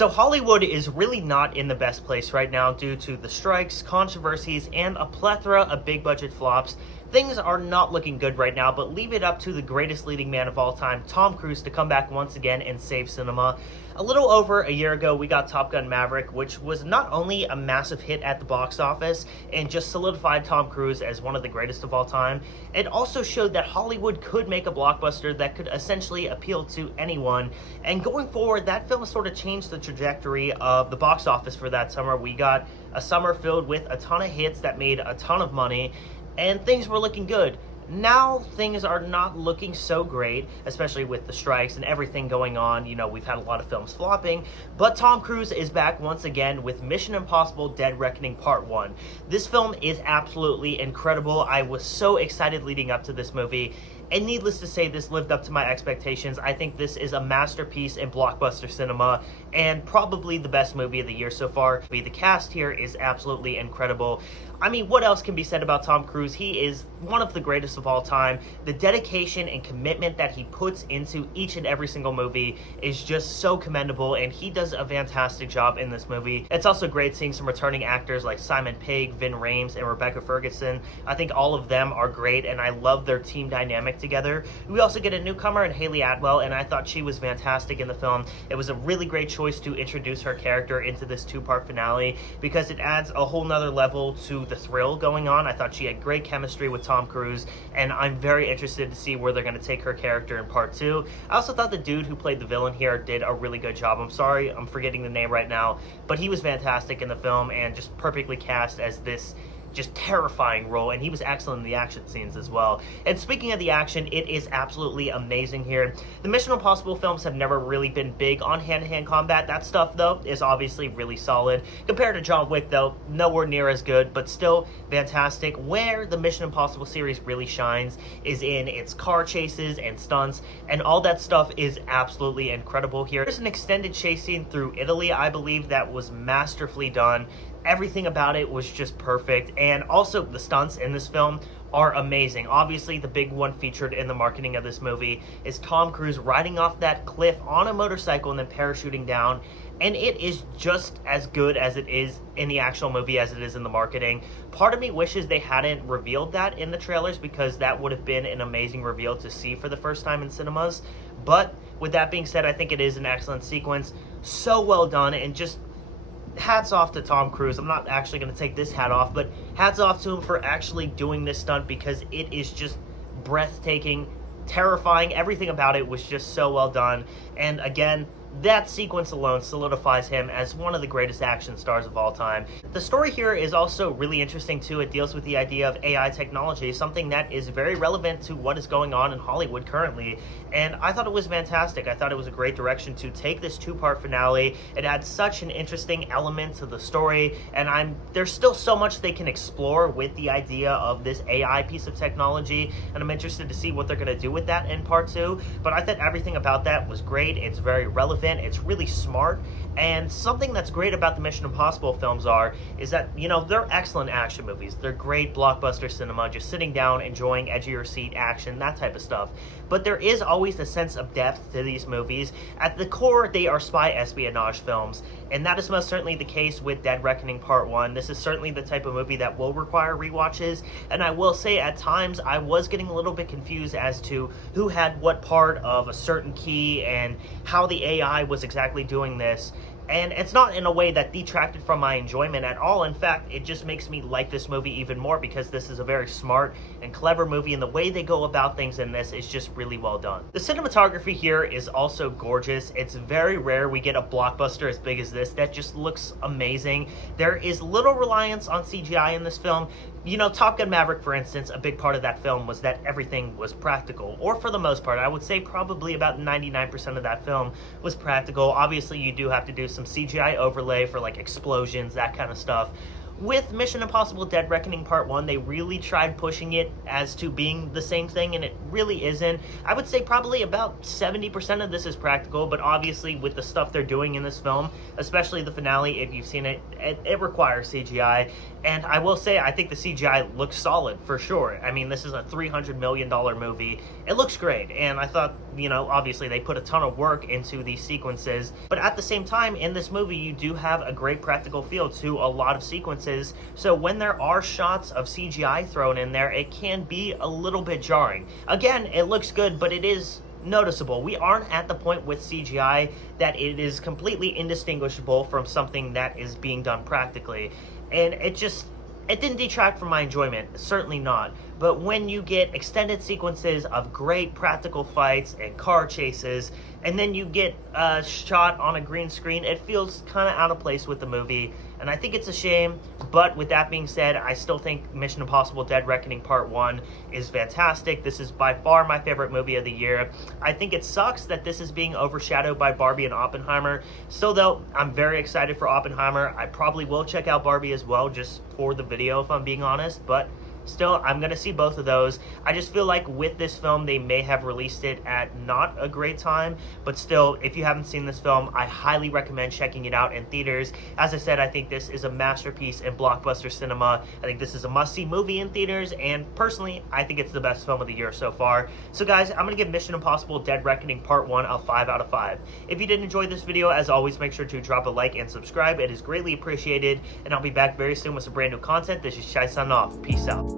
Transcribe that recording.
So Hollywood is really not in the best place right now due to the strikes, controversies, and a plethora of big budget flops. Things are not looking good right now, but leave it up to the greatest leading man of all time, Tom Cruise, to come back once again and save cinema. A little over a year ago, we got Top Gun Maverick, which was not only a massive hit at the box office and just solidified Tom Cruise as one of the greatest of all time, it also showed that Hollywood could make a blockbuster that could essentially appeal to anyone. And going forward, that film sort of changed the trajectory of the box office for that summer. We got a summer filled with a ton of hits that made a ton of money, and things were looking good. Now things are not looking so great, especially with the strikes and everything going on. You know, we've had a lot of films flopping, but Tom Cruise is back once again with Mission Impossible: Dead Reckoning Part 1. This film is absolutely incredible. I was so excited leading up to this movie, and needless to say, this lived up to my expectations. I think this is a masterpiece in blockbuster cinema and probably the best movie of the year so far. The cast here is absolutely incredible. I mean, what else can be said about Tom Cruise? He is one of the greatest of all time. The dedication and commitment that he puts into each and every single movie is just so commendable, and he does a fantastic job in this movie. It's also great seeing some returning actors like Simon Pegg, Ving Rhames, and Rebecca Ferguson. I think all of them are great, and I love their team dynamic together. We also get a newcomer in Hayley Atwell, and I thought she was fantastic in the film. It was a really great choice to introduce her character into this two-part finale because it adds a whole nother level to the thrill going on. I thought she had great chemistry with Tom Cruise, and I'm very interested to see where they're going to take her character in part 2. I also thought the dude who played the villain here did a really good job. I'm sorry, I'm forgetting the name right now, but he was fantastic in the film and just perfectly cast as this just terrifying role, and he was excellent in the action scenes as well. And speaking of the action, it is absolutely amazing here. The Mission Impossible films have never really been big on hand-to-hand combat. That stuff, though, is obviously really solid. Compared to John Wick, though, nowhere near as good, but still fantastic. Where the Mission Impossible series really shines is in its car chases and stunts, and all that stuff is absolutely incredible here. There's an extended chase scene through Italy, I believe, that was masterfully done. Everything about it was just perfect, and also the stunts in this film are amazing. Obviously, the big one featured in the marketing of this movie is Tom Cruise riding off that cliff on a motorcycle and then parachuting down, and it is just as good as it is in the actual movie as it is in the marketing. Part of me wishes they hadn't revealed that in the trailers, because that would have been an amazing reveal to see for the first time in cinemas. But with that being said, I think it is an excellent sequence. So well done, and just hats off to Tom Cruise. I'm not actually going to take this hat off, but hats off to him for actually doing this stunt, because it is just breathtaking, terrifying. Everything about it was just so well done. And again, that sequence alone solidifies him as one of the greatest action stars of all time. The story here is also really interesting too. It deals with the idea of AI technology, something that is very relevant to what is going on in Hollywood currently. And I thought it was fantastic. I thought it was a great direction to take this two-part finale. It adds such an interesting element to the story, and there's still so much they can explore with the idea of this AI piece of technology, and I'm interested to see what they're going to do with that in part 2. But I thought everything about that was great. It's very relevant. It's really smart, and something that's great about the Mission Impossible films is that, you know, they're excellent action movies. They're great blockbuster cinema, just sitting down, enjoying edge of your seat action, that type of stuff. But there is always a sense of depth to these movies. At the core, they are spy espionage films, and that is most certainly the case with Dead Reckoning Part 1. This is certainly the type of movie that will require rewatches, and I will say at times I was getting a little bit confused as to who had what part of a certain key and how the AI was exactly doing this. And it's not in a way that detracted from my enjoyment at all. In fact, it just makes me like this movie even more, because this is a very smart and clever movie, and the way they go about things in this is just really well done. The cinematography here is also gorgeous. It's very rare we get a blockbuster as big as this that just looks amazing. There is little reliance on CGI in this film. You know, Top Gun Maverick, for instance, a big part of that film was that everything was practical, or for the most part. I would say probably about 99% of that film was practical. Obviously, you do have to do some CGI overlay for like explosions, that kind of stuff. With Mission Impossible Dead Reckoning Part 1, they really tried pushing it as to being the same thing, and it really isn't. I would say probably about 70% of this is practical, but obviously with the stuff they're doing in this film, especially the finale, if you've seen it, it requires CGI. And I will say, I think the CGI looks solid, for sure. I mean, this is a $300 million movie. It looks great, and I thought, you know, obviously they put a ton of work into these sequences, but at the same time, in this movie, you do have a great practical feel to a lot of sequences. So when there are shots of CGI thrown in there, it can be a little bit jarring. Again, it looks good, but it is noticeable. We aren't at the point with CGI that it is completely indistinguishable from something that is being done practically. And it didn't detract from my enjoyment, certainly not. But when you get extended sequences of great practical fights and car chases, and then you get a shot on a green screen, it feels kind of out of place with the movie. And I think it's a shame, but with that being said, I still think Mission Impossible Dead Reckoning Part 1 is fantastic. This is by far my favorite movie of the year. I think it sucks that this is being overshadowed by Barbie and Oppenheimer. Still though, I'm very excited for Oppenheimer. I probably will check out Barbie as well, just for the video if I'm being honest, but still, I'm going to see both of those. I just feel like with this film, they may have released it at not a great time, but still, if you haven't seen this film, I highly recommend checking it out in theaters. As I said, I think this is a masterpiece in blockbuster cinema. I think this is a must-see movie in theaters, and personally, I think it's the best film of the year so far. So guys, I'm going to give Mission Impossible Dead Reckoning Part 1 a 5 out of 5. If you did enjoy this video, as always, make sure to drop a like and subscribe. It is greatly appreciated, and I'll be back very soon with some brand new content. This is Shai signing off. Peace out.